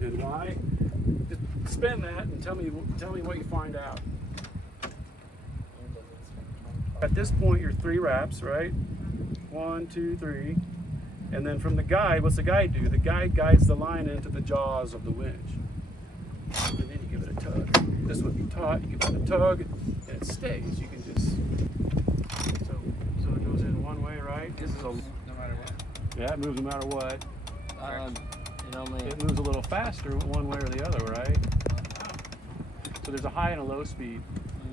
And why? Just spin that and tell me what you find out. At this point, you're 3 wraps, right? 1, 2, 3. And then from the guide, what's the guide do? The guide guides the line into the jaws of the winch. And then you give it a tug. This would be taut. You give it a tug, and it stays. You can just so it goes in one way, right? This is a No matter what. yeah, it moves no matter what. It It moves a little faster one way or the other, right? So there's a high and a low speed,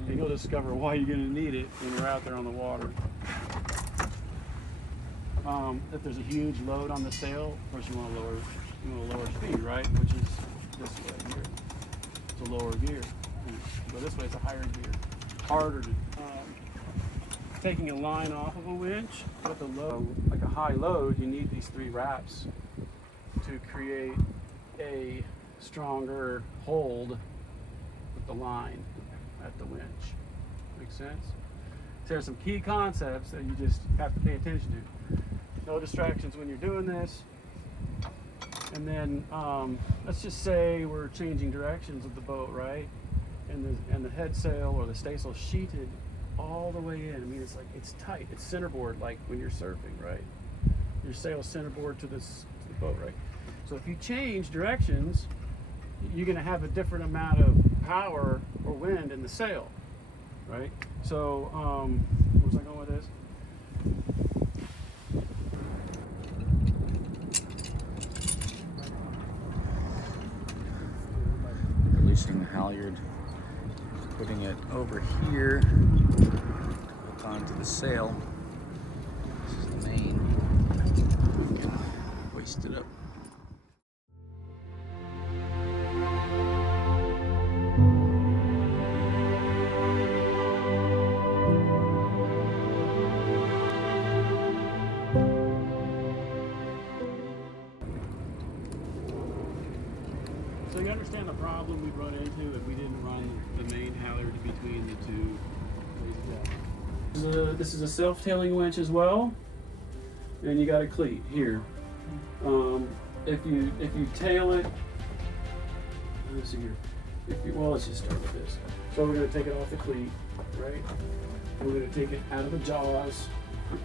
and you'll discover why you're going to need it when you're out there on the water. If there's a huge load on the sail, of course you want to lower speed, right? Which is this way here. It's a lower gear. But this way it's a higher gear. Harder to taking a line off of a winch with a low, like a high load, you need these 3 wraps to create a stronger hold with the line at the winch. Make sense? So there's some key concepts that you just have to pay attention to. No distractions when you're doing this. And then let's just say we're changing directions of the boat, right? And the head sail or the staysail sheeted all the way in. I mean, it's tight. It's centerboard like when you're surfing, right? Your sail's centerboard to the boat, right? So if you change directions, you're going to have a different amount of power or wind in the sail, right? So where was I going with this? Releasing the halyard, putting it over here, hook onto the sail. This is the main. We can hoist it up. So you understand the problem we'd run into if we didn't run the main halyard between the two. This is a self-tailing winch as well, and you got a cleat here. If you tail it, let's see here. Well, let's just start with this. So we're going to take it off the cleat, right? We're going to take it out of the jaws,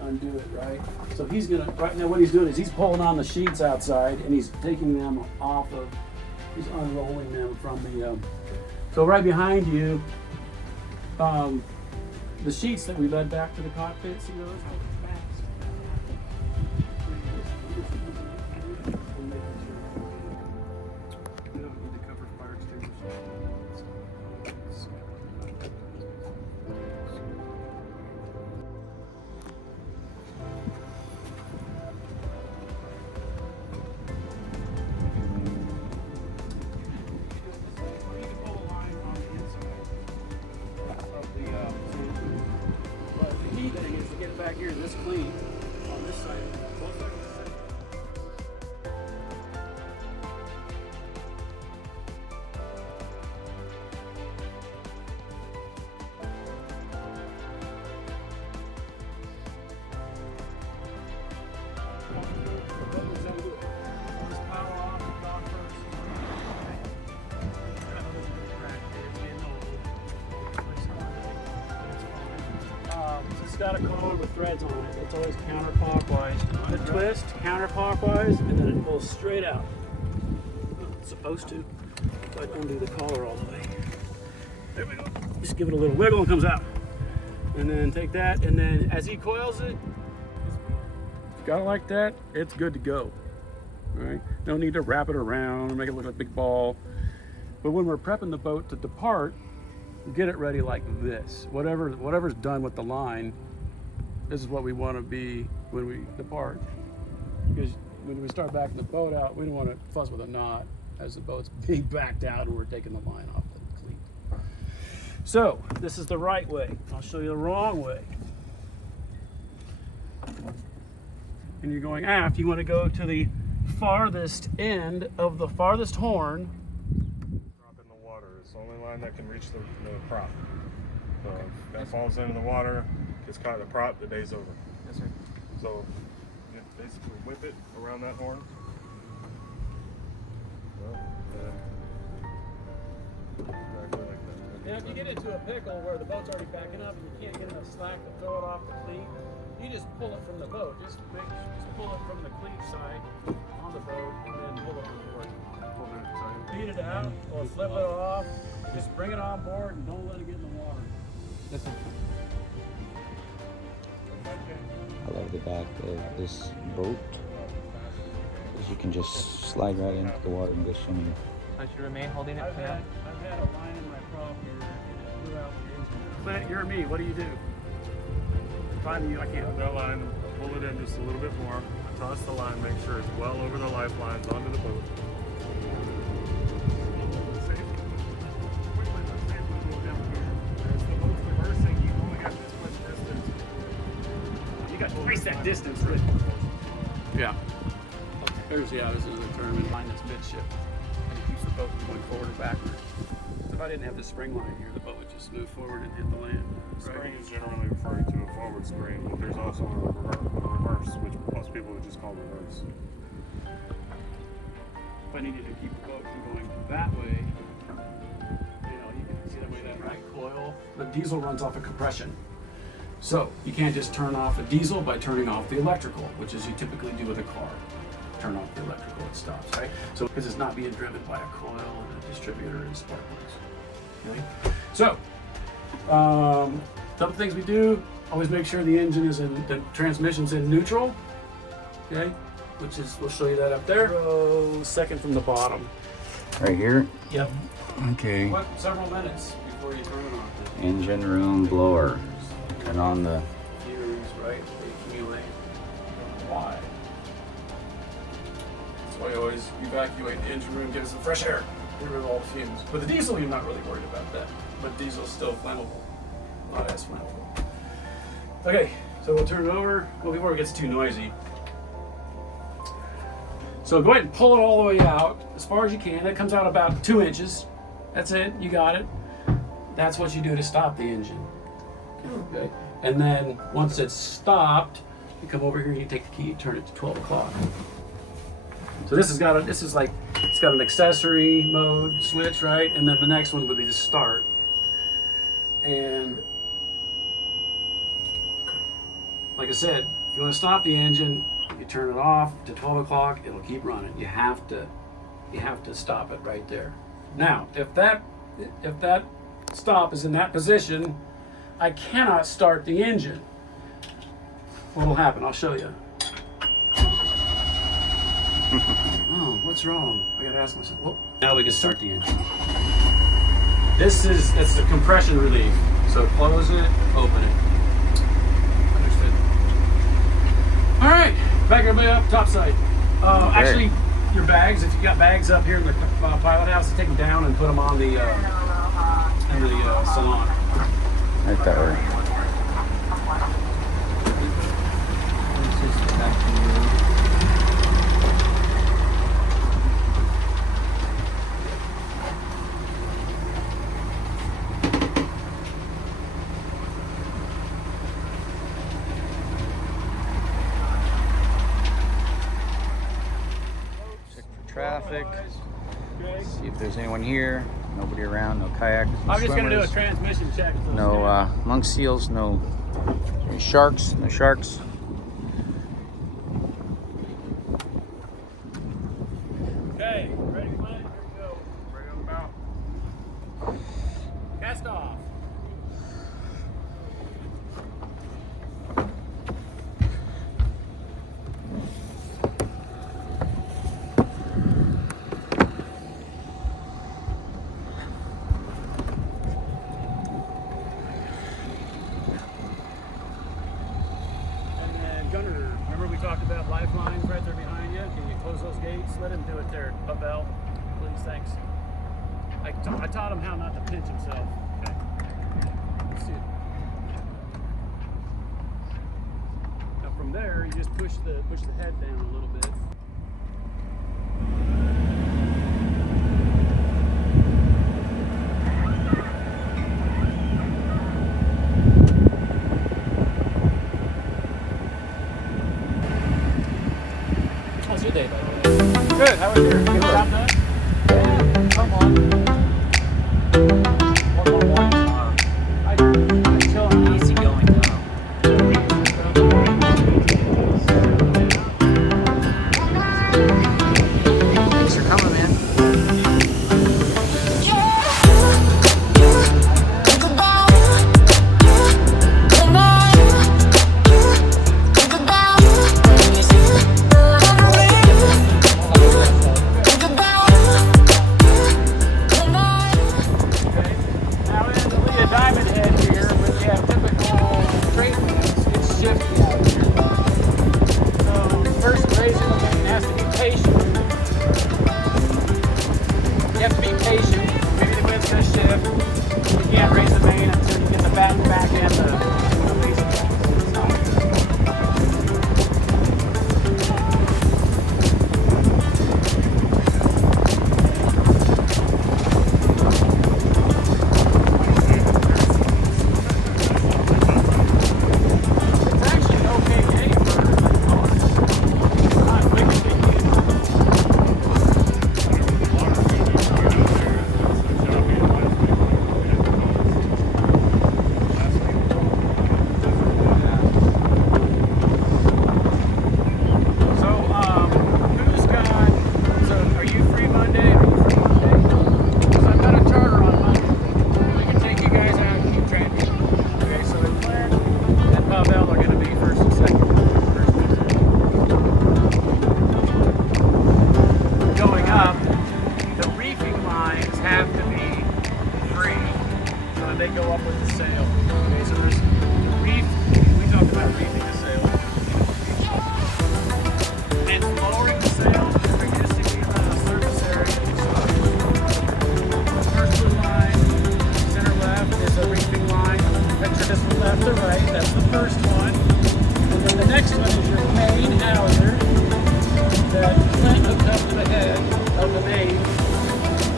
undo it, right? So he's going to, right now what he's doing is he's pulling on the sheets outside and he's taking them off of, he's unrolling them from the, so right behind you, the sheets that we led back to the cockpit, see those? We don't need to cover fire extinguishers. Back here, this cleat on this side, both sides of the sail. Just power off and dock first. It's got a cord with threads on it. It's always counterclockwise. The twist counterclockwise, and then it pulls straight out. It's supposed to, but undo the collar all the way. There we go. Just give it a little wiggle and it comes out. And then take that, and then as he coils it, got it like that, it's good to go. All right? No need to wrap it around or make it look like a big ball. But when we're prepping the boat to depart, get it ready like this. Whatever's done with the line, this is what we want to be when we depart. Because when we start backing the boat out, we don't want to fuss with a knot as the boat's being backed out and we're taking the line off the cleat. So this is the right way. I'll show you the wrong way. And you're going aft, you want to go to the farthest end of the farthest horn. Drop in the water. It's the only line that can reach the prop. So if that falls into the water, gets caught in the prop, the day's over. Yes, sir. So you basically whip it around that horn. Exactly like that. Now, if you get into a pickle where the boat's already backing up and you can't get enough slack to throw it off the cleat, you just pull it from the boat. Just pull it from the cleat side on the boat and then pull it on board. Feed it out or flip it off. Just bring it on board and don't let it get in the water. I love the back of this boat, because you can just slide right into the water and go swimming. I should remain holding it for now. I've had a line in my prop here and it blew out the engine. Clint, you're me. What do you do? If I'm you, I can't. Grab that line, pull it in just a little bit more. Toss the line, make sure it's well over the lifelines onto the boat. You got to trace that distance, right? Yeah. There's this is a tournament line that's midship. And it keeps the boat from going forward or backward. So if I didn't have this spring line here, the boat would just move forward and hit the land. Spring is generally referring to a forward spring, but there's also a reverse, which most people would just call reverse. If I needed to keep the boat from going that way, you can see that way that right coil. The diesel runs off of compression. So you can't just turn off a diesel by turning off the electrical, which is you typically do with a car. Turn off the electrical, it stops, right? So because it's not being driven by a coil and a distributor and spark plugs. Okay? So, some things we do, always make sure the engine is in, the transmission's in neutral, okay? Which is, we'll show you that up there. Second from the bottom. Right here? Yep. Okay. What, several minutes before you turn it on. Engine room blower. Turn on the... Gears, right? They accumulate. Why? That's why you always evacuate the engine room, get some fresh air. Get rid of all the fumes. With the diesel, you're not really worried about that. But diesel's still flammable. Not as flammable. Okay, so we'll turn it over. Well, before it gets too noisy. So go ahead and pull it all the way out as far as you can. It comes out about 2 inches. That's it, you got it. That's what you do to stop the engine. Okay. And then once it's stopped, you come over here and you take the key, turn it to 12 o'clock. So it's got an accessory mode switch, right? And then the next one would be the start. And like I said, if you want to stop the engine, you turn it off to 12 o'clock, it'll keep running. You have to stop it right there. Now, if that stop is in that position, I cannot start the engine. What will happen? I'll show you. Oh, what's wrong? I gotta ask myself. Well, now we can start the engine. It's the compression relief. So close it, open it. Understood. All right, back everybody up, top side. Actually, your bags, if you got bags up here in the pilot house, take them down and put them on the salon. Right that way. Check for traffic. See if there's anyone here. Nobody around. No kayakers. No I'm just going to do a swimmers. transmission check. No monk seals. No sharks. No sharks. Okay, ready, Glenn? Here we go. Right on the bow. Cast off. Gunner, remember we talked about lifelines right there behind you? Can you close those gates? Let him do it there, Pavel. Please, thanks. I taught him how not to pinch himself. Okay. Let's see it. Now from there, you just push the head down a little bit. How's your day, by the way? Good. How was your job done?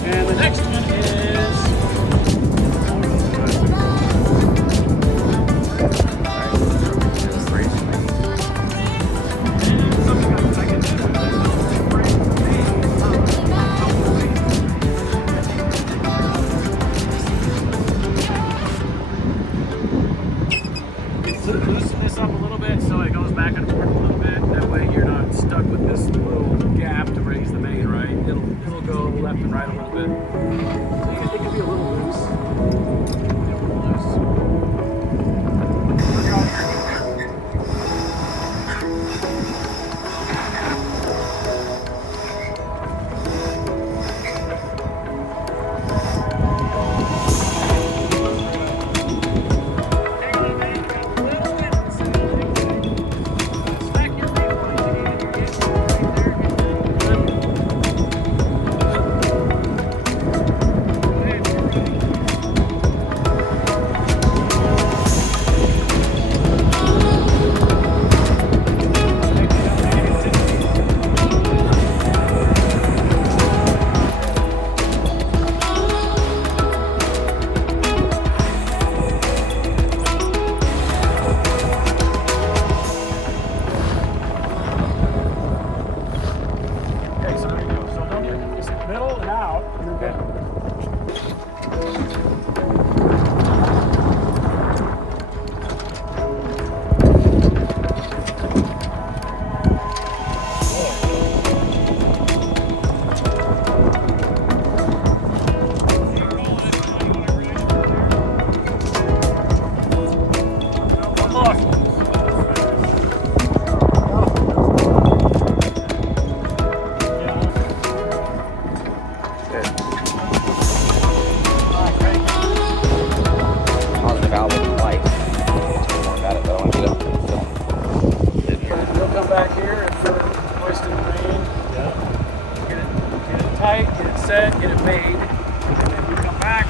And the next one is loosen this up a little bit so it goes back and forth a little bit. That way you're not stuck with this little gap to raise the main, right? It'll go left and right a little bit. So it can be a little loose. Middle and out, and then down. Positive outlet light. Got it, but I want to get it film. You'll come back here and start hoisting the main. Yeah. Get it tight, get it set, get it made, and then you come back.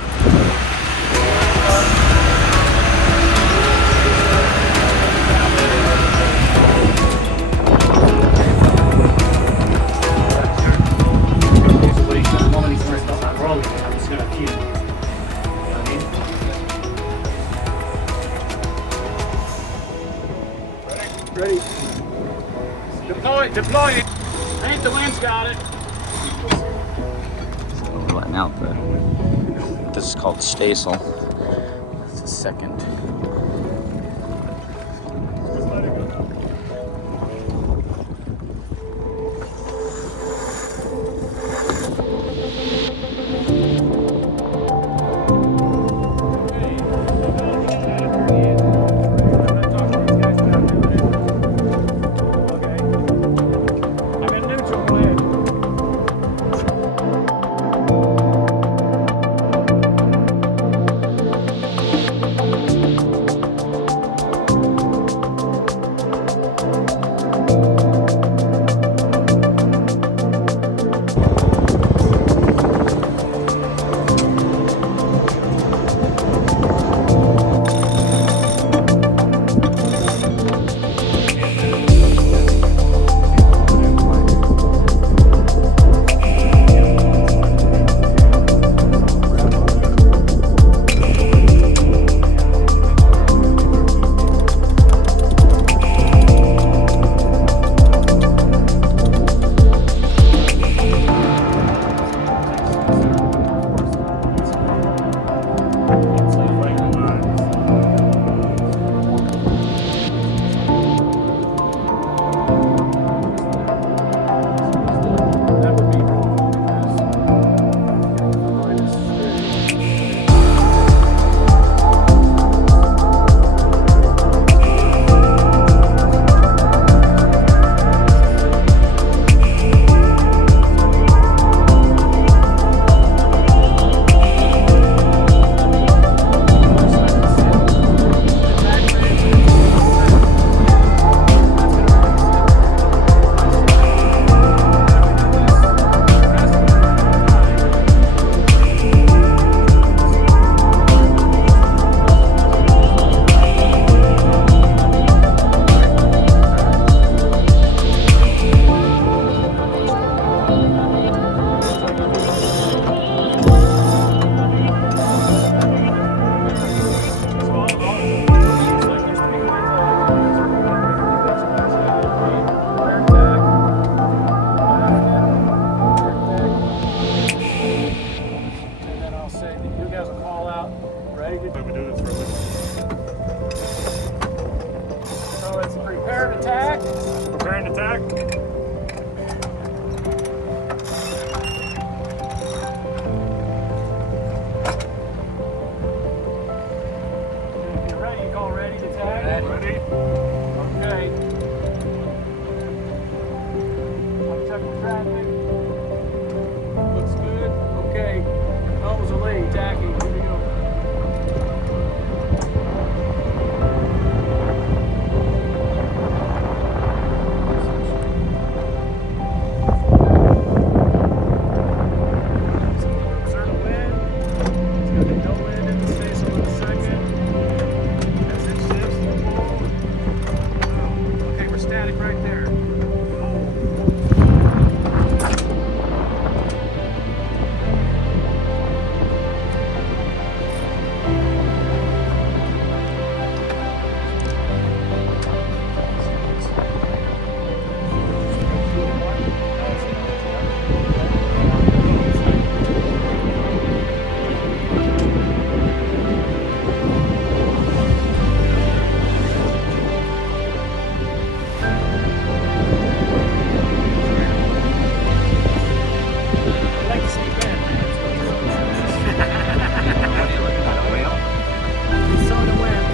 I'm just gonna keep it. Ready? Deploy it. Ain't the wind's got it. So we're letting out this is called staysail. It's a second. checking traffic. Looks good. Okay. Elms are laying, tacking. Here we go. Observe the wind. It's going to be no wind in the staysail in a second. As it shifts, you pull. Oh, okay, we're static right there. I like to sleep in, man. What are you looking at? A whale? We saw the wind.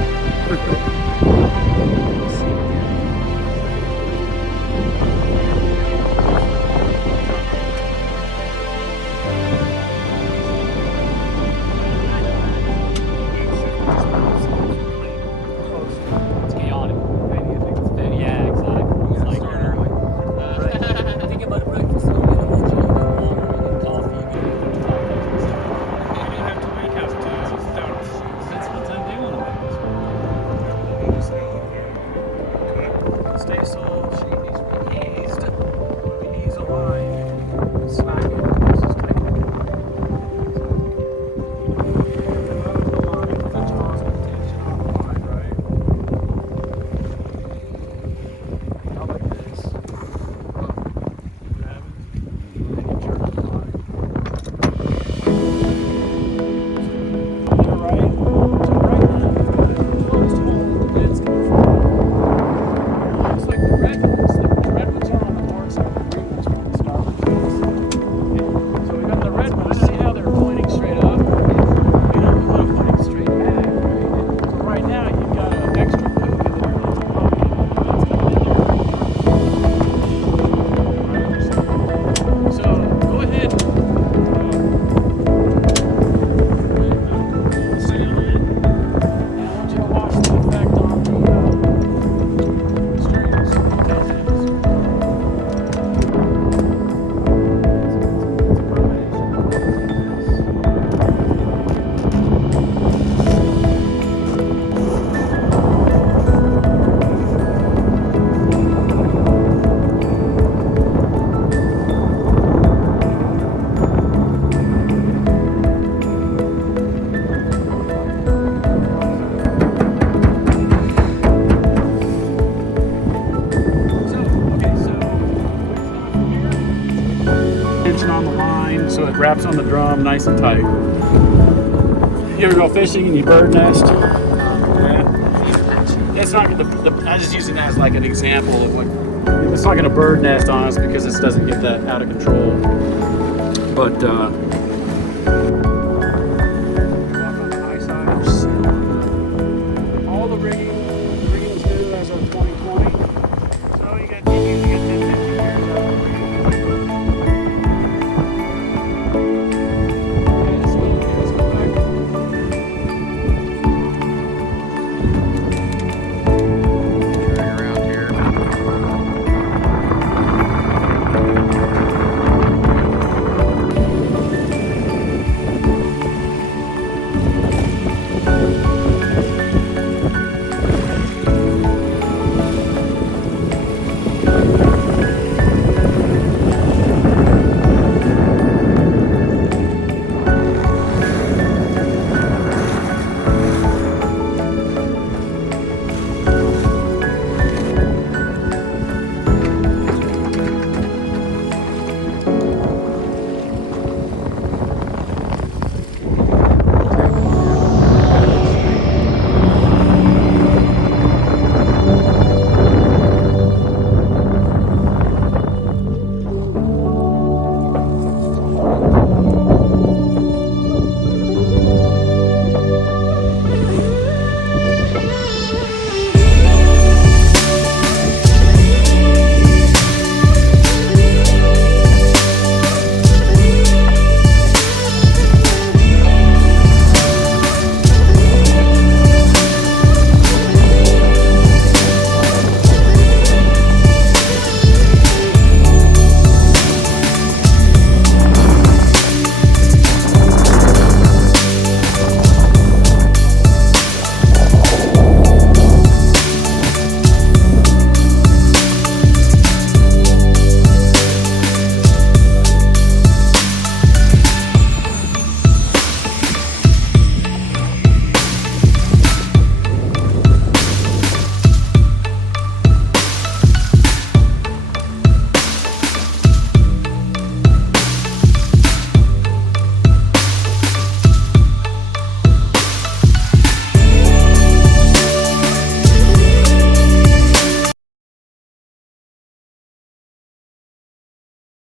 It's chaotic. Maybe I think it's fair. Yeah, exactly. It's like, I think about breakfast and water and coffee. I have to make house too. That's what time they want to stay so she needs to be eased. Ease a line. Slack it. This is tight. The jaws with tension on the line, right? How like this? Grab it. And you jerk the line. To the right now. Close to home. The wind's coming from. Looks like the redwoods are on the north side, the green ones are on the starboard side. So we got the redwoods. See how they're pointing straight up? We want them pointing straight back, right? So right now you've got an extra boog in there. That's probably the wind's coming in there. So go ahead. Sail in. And I want you to watch the effect on the strings, tail ends. Tension on the line so it wraps on the drum nice and tight. You ever go fishing and you bird nest? Yeah. It's not gonna. I just use it as like an example of what. It's not gonna bird nest on us because this doesn't get that out of control. But